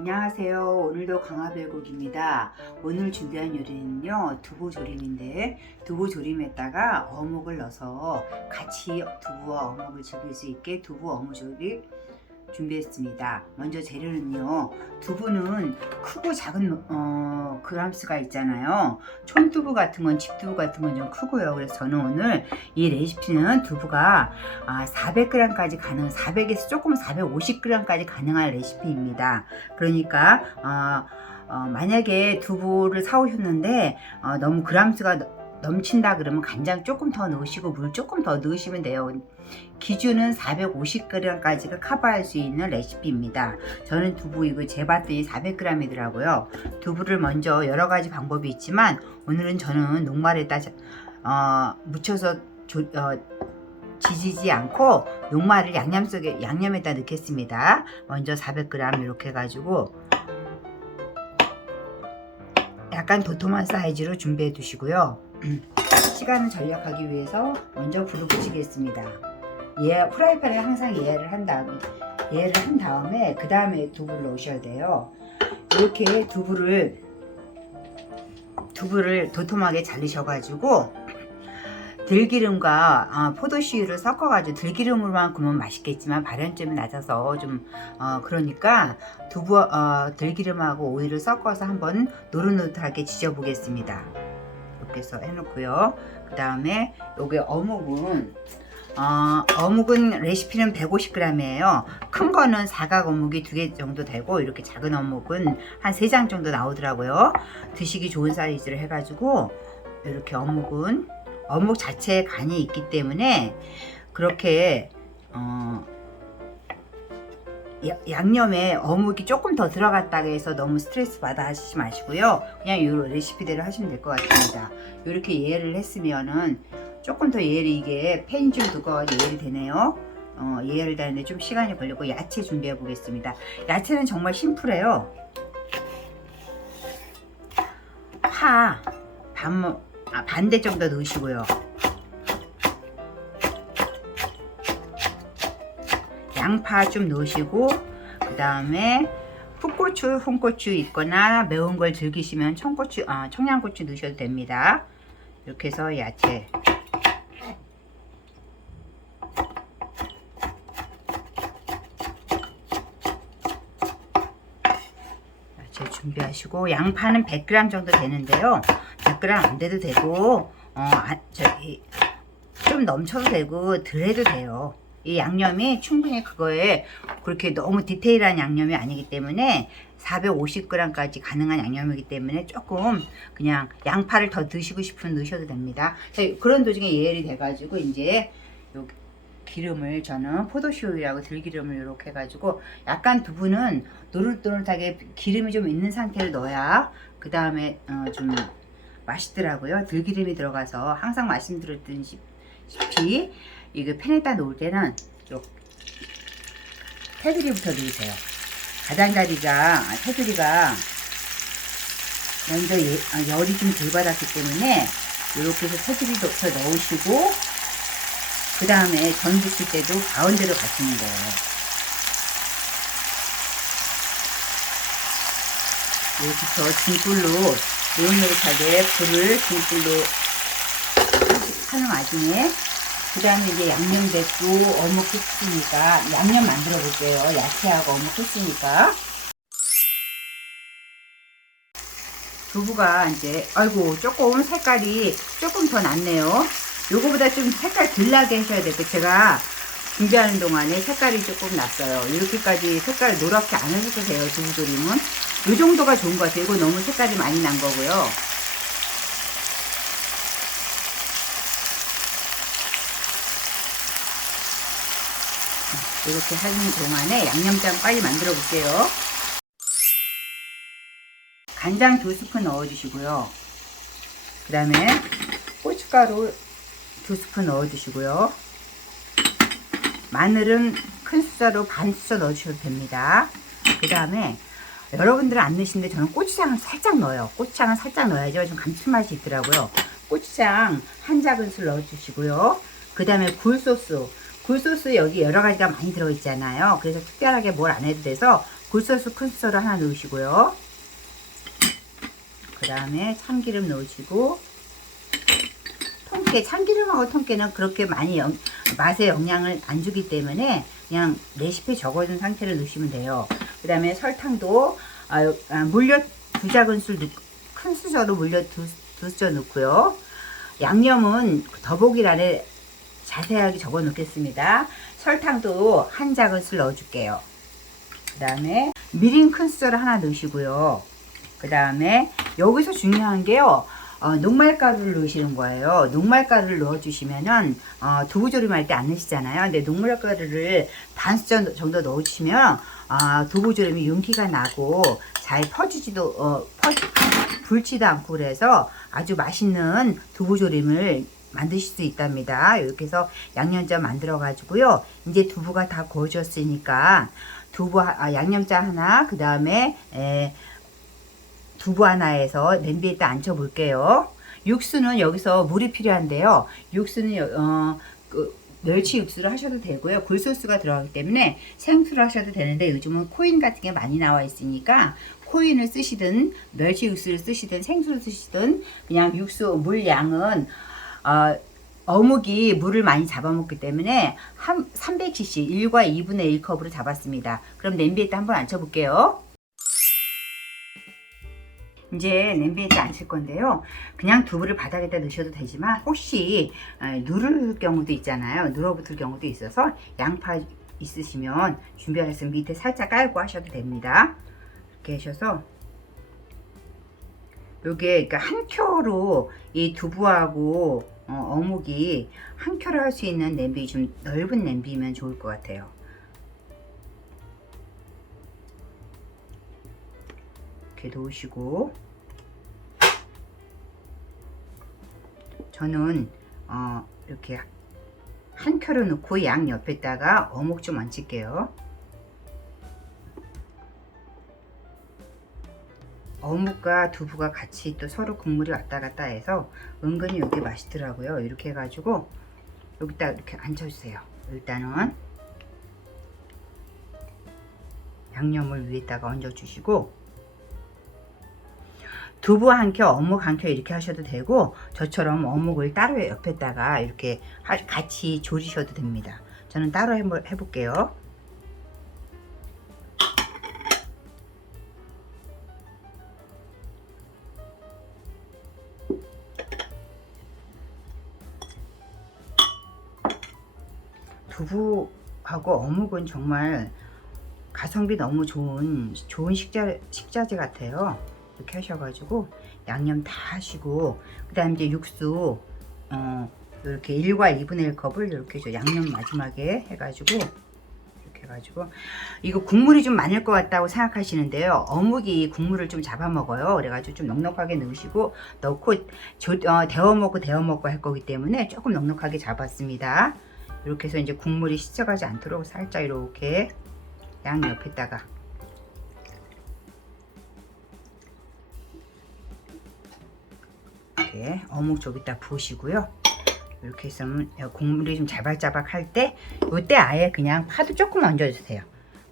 안녕하세요. 오늘도 강화별곡입니다. 오늘 준비한 요리는요, 두부조림인데 두부조림에다가 어묵을 넣어서 같이 두부와 어묵을 즐길 수 있게 두부 어묵조림 준비했습니다. 먼저 재료는요, 두부는 크고 작은 그람수가 있잖아요. 촌두부 같은 건, 집두부 같은 건 좀 크고요. 그래서 저는 오늘 이 레시피는 두부가 400g까지 가능, 400에서 조금 450g까지 가능한 레시피입니다. 그러니까 만약에 두부를 사오셨는데 너무 그람수가 넘친다 그러면 간장 조금 더 넣으시고 물 조금 더 넣으시면 돼요. 기준은 450g까지가 커버할 수 있는 레시피입니다. 저는 두부 이거 재봤더니 400g이더라고요. 두부를 먼저 여러 가지 방법이 있지만 오늘은 저는 녹말에다 묻혀서 지지지 않고 녹말을 양념에다 넣겠습니다. 먼저 400g 이렇게 해가지고 약간 도톰한 사이즈로 준비해 두시고요. 시간을 절약하기 위해서 먼저 불을 붙이겠습니다. 프라이팬에 항상 예열을 한 다음에 그 다음에 두부를 넣으셔야 돼요. 이렇게 두부를 도톰하게 자르셔가지고 들기름과 포도씨유를 섞어가지고, 들기름으로만 구우면 맛있겠지만 발연점이 낮아서 좀 그러니까 들기름하고 오일을 섞어서 한번 노릇노릇하게 지져보겠습니다. 이렇게 해서 해놓고요. 그 다음에 여기 어묵은 레시피는 150g이에요. 큰 거는 사각 어묵이 2개 정도 되고, 이렇게 작은 어묵은 한 3장 정도 나오더라고요. 드시기 좋은 사이즈를 해가지고, 이렇게 어묵 자체에 간이 있기 때문에 그렇게 양념에 어묵이 조금 더 들어갔다고 해서 너무 스트레스 받아 하시지 마시고요. 그냥 이 레시피대로 하시면 될 것 같습니다. 이렇게 예열을 했으면은 조금 더 이게 팬이 좀 두꺼워서 예열이 되네요. 예열을 하는데 좀 시간이 걸리고, 야채 준비해 보겠습니다. 야채는 정말 심플해요. 파 반대 정도 넣으시고요. 양파 좀 넣으시고, 그 다음에 풋고추, 홍고추 있거나 매운 걸 즐기시면 청양고추 넣으셔도 됩니다. 이렇게 해서 야채 준비하시고, 양파는 100g 정도 되는데요. 100g 안 돼도 되고 좀 넘쳐도 되고 덜 해도 돼요. 이 양념이 충분히 그거에 그렇게 너무 디테일한 양념이 아니기 때문에 450g까지 가능한 양념이기 때문에 조금 그냥 양파를 더 드시고 싶으면 넣으셔도 됩니다. 자, 그런 도중에 예열이 돼가지고 이제 요 기름을, 저는 포도씨유하고 들기름을 이렇게 해가지고, 약간 두부는 노릇노릇하게 기름이 좀 있는 상태를 넣어야 그 다음에 좀 맛있더라고요. 들기름이 들어가서 항상 말씀드렸듯이 이거 팬에다 놓을 때는 테두리부터 넣으세요. 가장자리가 테두리가 먼저 열이 좀 덜 받았기 때문에 이렇게 해서 테두리부터 넣으시고, 그 다음에 전 드실 때도 가운데로 가시는 거예요. 여기서 중불로 노릇노릇하게 불을 중불로 하는 와중에, 그 다음에 이제 양념 됐고 어묵 했으니까 양념 만들어 볼게요. 야채하고 어묵 했으니까. 두부가 이제 조금 색깔이 조금 더 낫네요. 요거보다 좀 색깔 덜 나게 하셔야 돼요. 제가 준비하는 동안에 색깔이 조금 났어요. 이렇게까지 색깔 노랗게 안 하셔도 돼요. 두부조림은 이 정도가 좋은 것 같아요. 이거 너무 색깔이 많이 난 거고요. 이렇게 하는 동안에 양념장 빨리 만들어 볼게요. 간장 2스푼 넣어 주시고요. 그 다음에 고춧가루 2스푼 넣어 주시고요. 마늘은 큰 숫자로 반 숫자 넣어 주셔도 됩니다. 그 다음에 여러분들은 안 넣으시는데 저는 고추장을 살짝 넣어요. 고추장을 살짝 넣어야죠. 좀 감칠맛이 있더라고요. 고추장 한 작은술 넣어 주시고요. 그 다음에 굴소스 여기 여러 가지가 많이 들어있잖아요. 그래서 특별하게 뭘 안 해도 돼서 굴소스 큰 썰을 하나 넣으시고요. 그 다음에 참기름 넣으시고, 통깨, 참기름하고 통깨는 그렇게 많이 맛에 영향을 안 주기 때문에 그냥 레시피 적어준 상태로 넣으시면 돼요. 그 다음에 설탕도 물엿 2작은술, 큰 수저로 물엿 2수저 넣고요. 양념은 더보기란에 자세하게 적어 놓겠습니다. 설탕도 1작은술 넣어줄게요. 그 다음에 미림 큰 수저를 하나 넣으시고요. 그 다음에 여기서 중요한 게요, 녹말가루를 넣으시는 거예요. 녹말가루를 넣어주시면은 두부조림할 때 안 넣으시잖아요. 근데 녹말가루를 반 수저 정도 넣어주시면 두부조림이 윤기가 나고 잘 불지도 않고, 그래서 아주 맛있는 두부조림을 만드실 수 있답니다. 이렇게 해서 양념장 만들어 가지고요. 이제 두부가 다 구워졌으니까 양념장 하나, 그 다음에 두부 하나에서 냄비에다 앉혀 볼게요. 육수는 여기서 물이 필요한데요. 육수는 멸치 육수를 하셔도 되고요. 굴소스가 들어가기 때문에 생수를 하셔도 되는데, 요즘은 코인 같은 게 많이 나와 있으니까 코인을 쓰시든 멸치 육수를 쓰시든 생수를 쓰시든 그냥 육수 물 양은 어묵이 물을 많이 잡아먹기 때문에 300cc 1과 2분의 1컵으로 잡았습니다. 그럼 냄비에다 한번 앉혀 볼게요. 이제 냄비에 앉힐 건데요. 그냥 두부를 바닥에다 넣으셔도 되지만 혹시 누를 경우도 있잖아요. 눌어붙을 경우도 있어서 양파 있으시면 준비하셨으면 밑에 살짝 깔고 하셔도 됩니다. 이렇게 하셔서 요게 그러니까 한 켜로 이 두부하고 어묵이 한 켜로 할 수 있는 냄비, 좀 넓은 냄비면 좋을 것 같아요. 이렇게 놓으시고, 저는 이렇게 한 켜로 놓고 양 옆에다가 어묵 좀 얹을게요. 어묵과 두부가 같이 또 서로 국물이 왔다 갔다 해서 은근히 이게 맛있더라고요. 이렇게 해가지고 여기다 이렇게 앉혀주세요. 일단은 양념을 위에다가 얹어주시고, 두부 한 켜, 어묵 한 켜 이렇게 하셔도 되고, 저처럼 어묵을 따로 옆에다가 이렇게 같이 조리셔도 됩니다. 저는 따로 해볼게요. 두부하고 어묵은 정말 가성비 너무 좋은 식자재 같아요. 이렇게 하셔가지고 양념 다 하시고, 그 다음에 이제 육수 이렇게 1과 2분의 1컵을 이렇게 양념 마지막에 해가지고, 이렇게 해가지고, 이거 국물이 좀 많을 것 같다고 생각하시는데요, 어묵이 국물을 좀 잡아먹어요. 그래가지고 좀 넉넉하게 넣고 데워 먹고 할 거기 때문에 조금 넉넉하게 잡았습니다. 이렇게 해서 이제 국물이 씻어가지 않도록 살짝 이렇게 양 옆에다가 이렇게 어묵 쪽에다 부으시고요. 이렇게 있으면 국물이 좀 자박자박 할 때, 이때 아예 그냥 파도 조금 얹어주세요.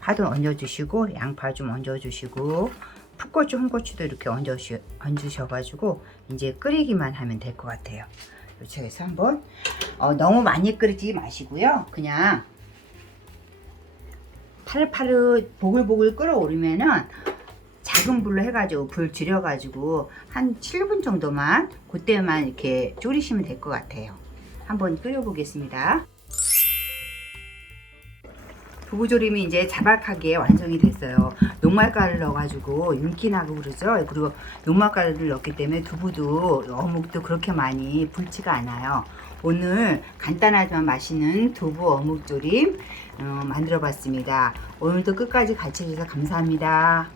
파도 얹어주시고, 양파 좀 얹어주시고, 풋고추, 홍고추도 이렇게 얹으셔가지고 이제 끓이기만 하면 될 것 같아요. 이렇게 해서 한번 너무 많이 끓이지 마시고요. 그냥 파릇파릇 보글보글 끓어오르면은 작은 불로 해가지고 불 줄여가지고 한 7분 정도만, 그때만 이렇게 졸이시면 될 것 같아요. 한번 끓여보겠습니다. 두부조림이 이제 자박하게 완성이 됐어요. 녹말가루를 넣어가지고 윤기나고 그러죠. 그리고 녹말가루를 넣기 때문에 두부도 어묵도 그렇게 많이 불지가 않아요. 오늘 간단하지만 맛있는 두부 어묵조림 만들어 봤습니다. 오늘도 끝까지 같이 해주셔서 감사합니다.